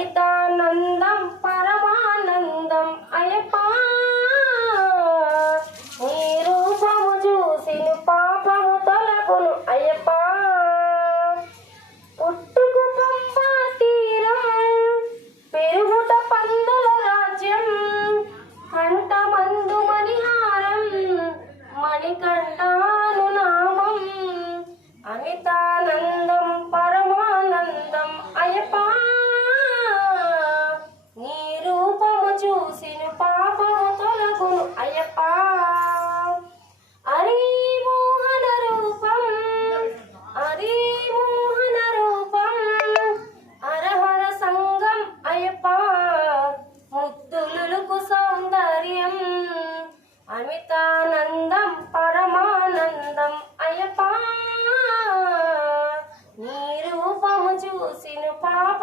అమితానందం పరమానందం అయపా నీ రూపము చూసిన పాపము తొలగును అయ్యప్పా. పుట్టుకు పంప తీరం పెరుగుట పందుల రాజ్యం కంఠమందు మణిహారం మణికంఠాను నామం అమితానందం అమితానందం పరమానందం అయ్యప్ప. నీ రూపము చూసిన పాప